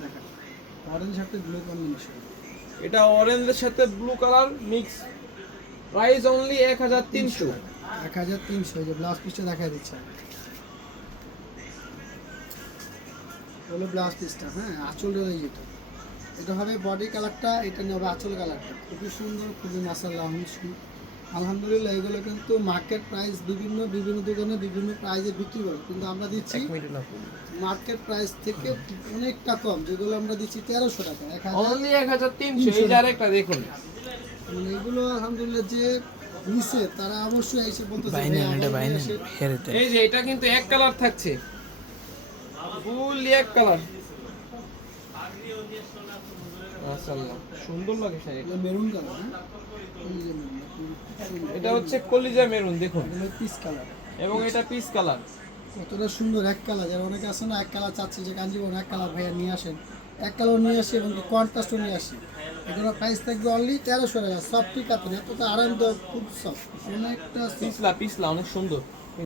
দেখেন অরেঞ্জ সাথে blue combination. এটা অরেঞ্জের সাথে blue colour mix, price only 1300। 1300। এই যে ব্লাউজ পিসটা দেখা দিচ্ছে হলো ব্লাউজ পিসটা। হ্যাঁ, আঁচল রয়ে যেত, এটা হবে বডি কালারটা, এটা নিয়ে হবে আঁচল কালারটা। খুবই সুন্দর, খুবই মাশাআল্লাহ। আলহামদুলিল্লাহ। এগুলো কিন্তু মার্কেট প্রাইস বিভিন্ন দোকানে বিভিন্ন প্রাইসে বিক্রি করে, কিন্তু আমরা দিচ্ছি মার্কেট প্রাইস থেকে অনেকটা কম, যেগুলো আমরা দিচ্ছি 1300 টাকা। অনলি 1300। এই যে আরেকটা দেখুন, মানে এগুলো আলহামদুলিল্লাহ যে নিচে তারা অবশ্যই এসে বলতেছে এই যে এটা কিন্তু এক কালার থাকছে, ফুল এক কালার। মাশাআল্লাহ সুন্দর লাগে শাড়িটা। Maroon colour. এটা হচ্ছে কলিজা মেরুন, দেখুন, পিস কালার, এবং এটা পিস কালার। কতটা সুন্দর এক কালার। যারা অনেকে আছে না এক কালার চাচ্ছে যে কাঞ্জিবরম এক কালার ভাইয়া নিয়ে আসেন, এক কালার নিয়ে আসি এবং কন্ট্রাস্টও নিয়ে আসি। এগুলো প্রাইস থাকবে অনলি 1300 টাকা। সফট কাপড়, এতটা আরামদায়ক, খুব সফট, অনেকটা পিছলা অনেক সুন্দর।